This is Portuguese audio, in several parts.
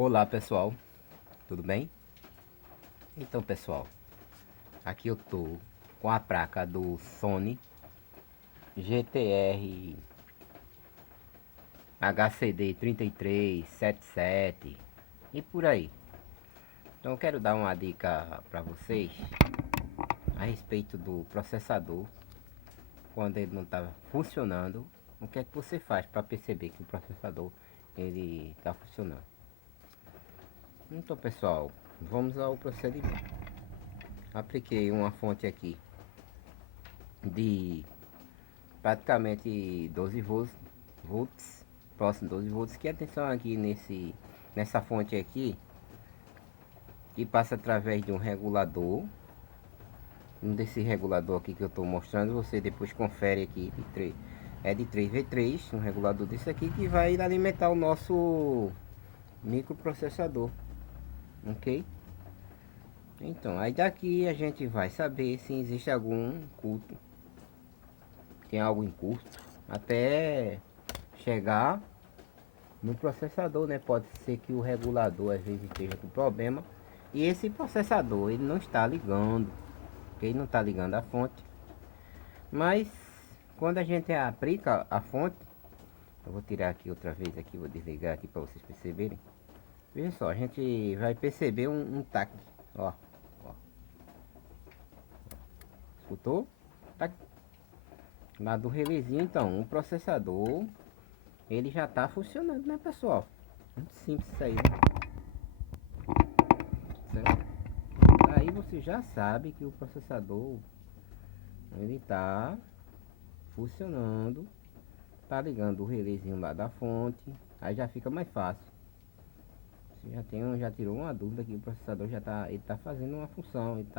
Olá pessoal, tudo bem? Então pessoal, aqui eu tô com a placa do Sony GTR HCD 3377 e por aí. Então eu quero dar uma dica para vocês a respeito do processador. Quando ele não está funcionando, o que é que você faz para perceber que o processador ele está funcionando? Então pessoal, vamos ao procedimento. Apliquei uma fonte aqui de praticamente 12 volts, próximo 12 volts, que atenção aqui nessa fonte aqui, que passa através de um regulador. Um desse regulador aqui que eu estou mostrando, você depois confere aqui de 3, é de 3V3, um regulador desse aqui que vai alimentar o nosso microprocessador, ok? Então, aí daqui a gente vai saber se existe algum curto, tem algo em curto, até chegar no processador, né? Pode ser que o regulador às vezes esteja com problema e esse processador ele não está ligando, ele não está ligando a fonte. Mas quando a gente aplica a fonte, eu vou tirar aqui outra vez aqui, vou desligar aqui para vocês perceberem. Veja só, a gente vai perceber um tac, ó, ó, escutou? Tac. Lá do relezinho, então, o processador ele já está funcionando, né, pessoal? Muito simples isso aí, né? Certo? Aí você já sabe que o processador ele está funcionando, tá ligando o relézinho lá da fonte, aí já fica mais fácil. Você já tirou uma dúvida que o processador já tá, ele tá fazendo uma função, você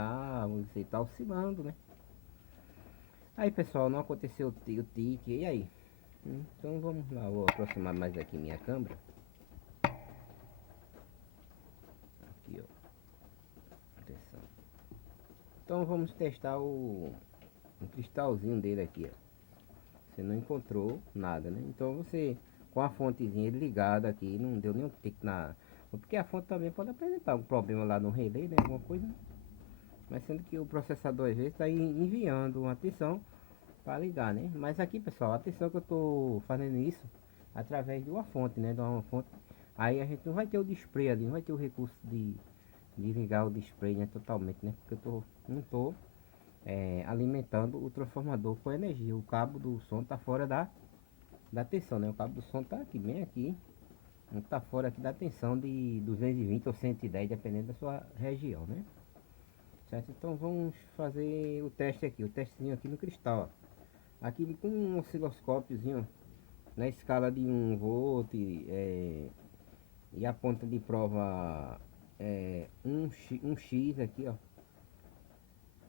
tá oscilando, né? Aí pessoal, não aconteceu o tique, e aí? Então vamos lá, vou aproximar mais aqui minha câmera. Aqui, ó. Atenção. Então vamos testar o cristalzinho dele aqui, ó. Você não encontrou nada, né? Então você, com a fontezinha ligada aqui, não deu nenhum tique na... Porque a fonte também pode apresentar um problema lá no relé, né? Alguma coisa, né? Mas sendo que o processador às vezes está enviando uma atenção para ligar, né? Mas aqui, pessoal, atenção que eu estou fazendo isso através de uma fonte, né? De uma fonte. Aí a gente não vai ter o display ali, não vai ter o recurso de ligar o display, né? Totalmente, né? Porque não estou alimentando o transformador com energia. O cabo do som está fora da tensão, né? O cabo do som está aqui, bem aqui. Não está fora aqui da tensão de 220 ou 110, dependendo da sua região, né? Certo? Então vamos fazer o teste aqui, o testezinho aqui no cristal, ó. Aqui com um osciloscópiozinho na escala de 1 volt, e a ponta de prova é 1x aqui, ó.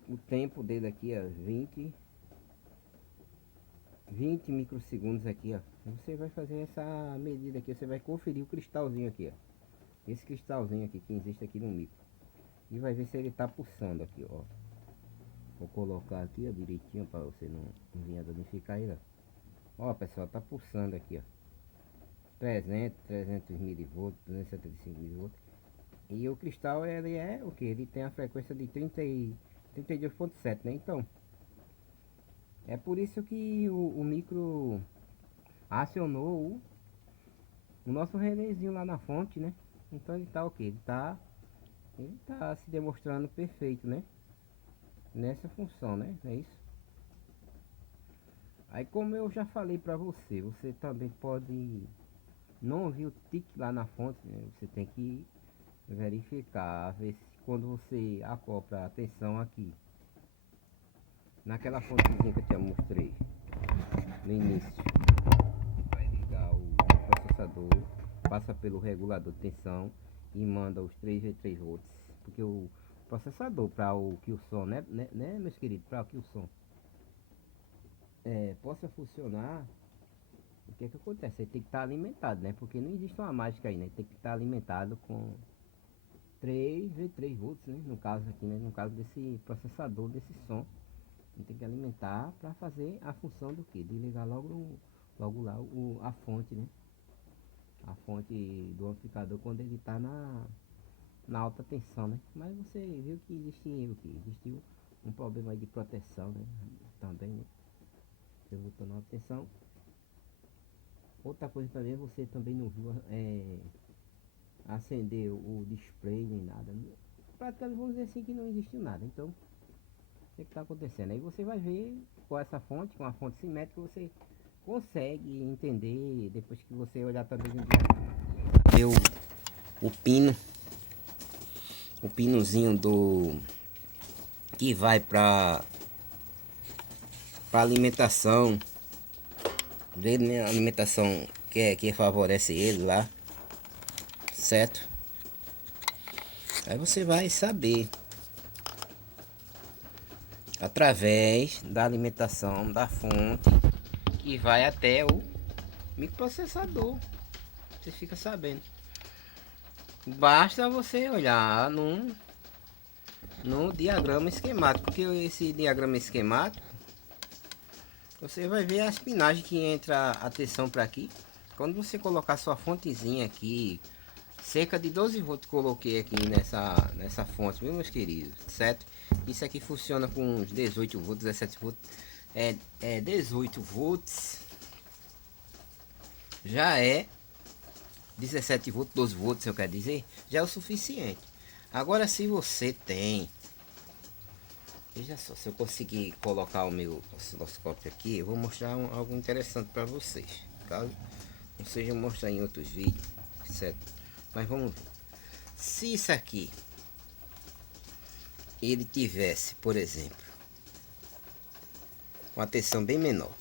O tempo dele aqui é 20 microsegundos aqui, ó. Você vai fazer essa medida aqui, você vai conferir o cristalzinho aqui, ó. Esse cristalzinho aqui que existe aqui no micro. E vai ver se ele tá pulsando aqui, ó. Vou colocar aqui, ó, direitinho para você não vir a danificar ele, ó. Ó, pessoal, tá pulsando aqui, ó. 300 milivolts, 275 milivolts. E o cristal, ele é o que? Ele tem a frequência de 32,7, né? Então, é por isso que o micro acionou o nosso relézinho lá na fonte, né? Então ele tá o que? Ele tá se demonstrando perfeito, né? Nessa função, né? É isso. Aí como eu já falei pra você, você também pode não ouvir o tique lá na fonte, né? Você tem que verificar, ver se quando você acopla a tensão aqui naquela fontezinha que eu te mostrei no início, vai ligar o processador, passa pelo regulador de tensão e manda os 3V3 volts, porque o processador para o que o som, né meus queridos, para que o som possa funcionar, o que é que acontece? Ele tem que estar alimentado, né? Porque não existe uma mágica aí, né? Tem que estar alimentado com 3V3 volts, né? No caso aqui, né? No caso desse processador, desse som, ele tem que alimentar para fazer a função do que? De ligar logo lá a fonte, né? a fonte do amplificador quando ele está na alta tensão, né? Mas você viu que existiu um problema aí de proteção, né? Também, né? Você botou na alta tensão. Outra coisa também, você também não viu acender o display nem nada. Praticamente vamos dizer assim que não existiu nada. Então, o que está acontecendo? Aí você vai ver com essa fonte, com a fonte simétrica, você consegue entender depois que você olhar também no dia. Ver o pino, o pinozinho do que vai para alimentação dele, né? A alimentação que favorece ele lá, certo? Aí você vai saber através da alimentação da fonte que vai até o microprocessador. Você fica sabendo. Basta você olhar no diagrama esquemático, porque esse diagrama esquemático você vai ver a espinagem que entra a tensão para aqui. Quando você colocar sua fontezinha aqui, cerca de 12 volts coloquei aqui nessa fonte, meus queridos, certo? Isso aqui funciona com uns 18 volts, 17 volts, 18 volts, já é 17 volts, 12 volts, eu quero dizer, já é o suficiente. Agora, se você tem, veja só, se eu conseguir colocar o meu osciloscópio aqui, eu vou mostrar algo interessante para vocês, caso não seja mostrar em outros vídeos, certo? Mas vamos ver. Se isso aqui ele tivesse, por exemplo, uma tensão bem menor,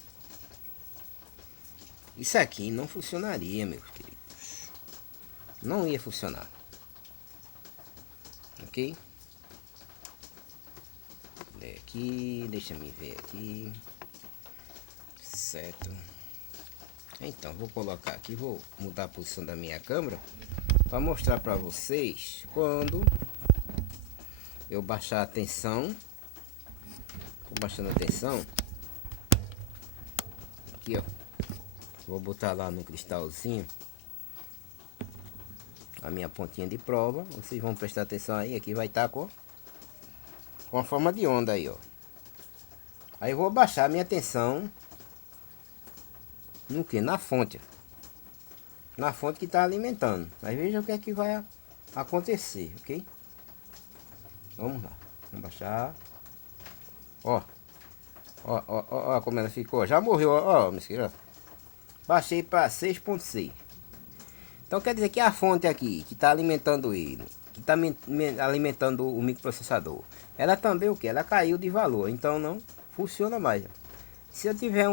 isso aqui não funcionaria, meus queridos. Não ia funcionar. Ok? Aqui, deixa me ver aqui. Certo. Então, vou colocar aqui, vou mudar a posição da minha câmera para mostrar para vocês quando eu baixar a tensão. Tô baixando a tensão. Aqui, ó. Vou botar lá no cristalzinho a minha pontinha de prova. Vocês vão prestar atenção aí. Aqui vai estar com a forma de onda aí, ó. Aí eu vou baixar a minha tensão no que? Na fonte. Na fonte que está alimentando. Aí veja o que é que vai acontecer, ok? Vamos lá. Vamos baixar. Ó. Ó como ela ficou. Já morreu, ó, meu filho. Baixei para 6.6. Então quer dizer que a fonte aqui, que está alimentando ele, que está alimentando o microprocessador, ela também o que? Ela caiu de valor. Então não funciona mais. Se eu tiver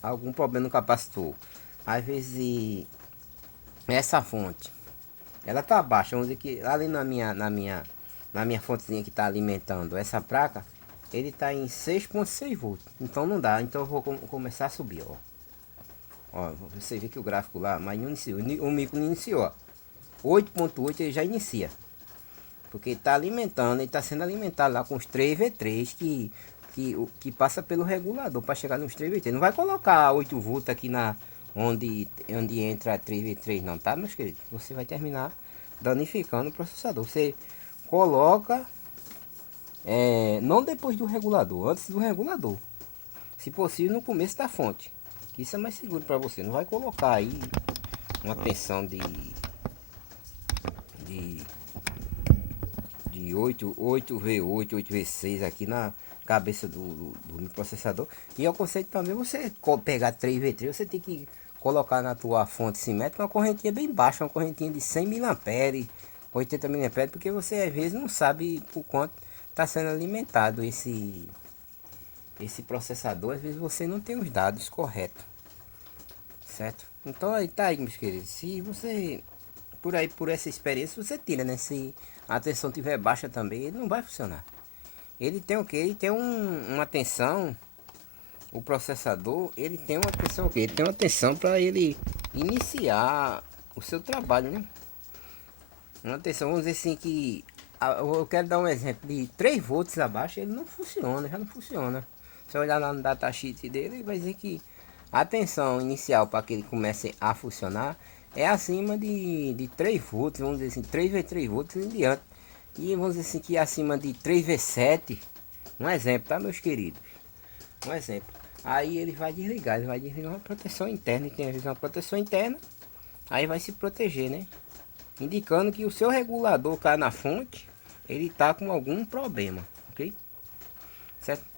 algum problema no capacitor, às vezes essa fonte ela tá baixa, vamos dizer que ali na minha fontezinha que está alimentando essa placa, ele está em 6.6 volts. Então não dá, então eu vou começar a subir, ó. Ó, você vê que o gráfico lá, mas não iniciou, o micro não iniciou, 8.8 ele já inicia. Porque está alimentando, ele está sendo alimentado lá com os 3V3 que passa pelo regulador para chegar nos 3V3. Não vai colocar 8 volts aqui onde entra 3V3 não, tá, meus queridos? Você vai terminar danificando o processador. Você coloca, não depois do regulador, antes do regulador. Se possível no começo da fonte. Que isso é mais seguro para você. Não vai colocar aí uma tensão de 8V8, 8V6 aqui na cabeça do processador. E eu aconselho também você pegar 3V3, você tem que colocar na tua fonte simétrica uma correntinha bem baixa, uma correntinha de 100 mA, 80 mA, porque você às vezes não sabe por quanto está sendo alimentado esse processador. Às vezes você não tem os dados corretos, certo? Então aí tá aí, meus queridos. Se você por essa experiência você tira, né? Se a tensão tiver baixa também, ele não vai funcionar. Ele tem o que? Ele tem uma tensão. O processador, ele tem uma tensão o que? Ele tem uma tensão para ele iniciar o seu trabalho, né? Uma tensão, vamos dizer assim que eu quero dar um exemplo de 3 volts abaixo, ele não funciona, já não funciona. Se olhar lá no datasheet dele, ele vai dizer que A tensão inicial para que ele comece a funcionar é acima de 3 volts, vamos dizer assim, 3 vezes 3 volts em diante. E vamos dizer assim que acima de 3 vezes 7, um exemplo, tá, meus queridos? Um exemplo. Aí ele vai desligar uma proteção interna, e tem às vezes uma proteção interna, aí vai se proteger, né? Indicando que o seu regulador cá na fonte, ele tá com algum problema, ok? Certo?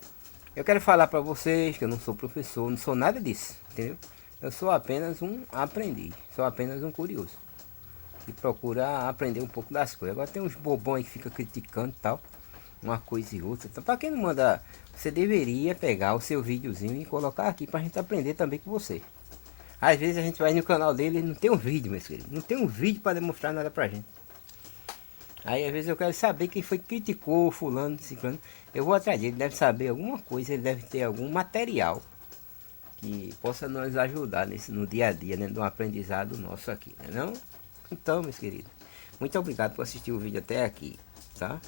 Eu quero falar para vocês que eu não sou professor, não sou nada disso, entendeu? Eu sou apenas um aprendiz, sou apenas um curioso que procura aprender um pouco das coisas. Agora tem uns bobões que fica criticando e tal, uma coisa e outra. Então, para quem não manda, você deveria pegar o seu videozinho e colocar aqui para a gente aprender também com você. Às vezes a gente vai no canal dele e não tem um vídeo, meus queridos. Não tem um vídeo para demonstrar nada pra gente. Aí às vezes eu quero saber quem foi que criticou fulano, ciclano. Eu vou atrás dele, ele deve saber alguma coisa, ele deve ter algum material que possa nos ajudar no dia a dia, né, no aprendizado nosso aqui, né não? Então, meus queridos, muito obrigado por assistir o vídeo até aqui, tá?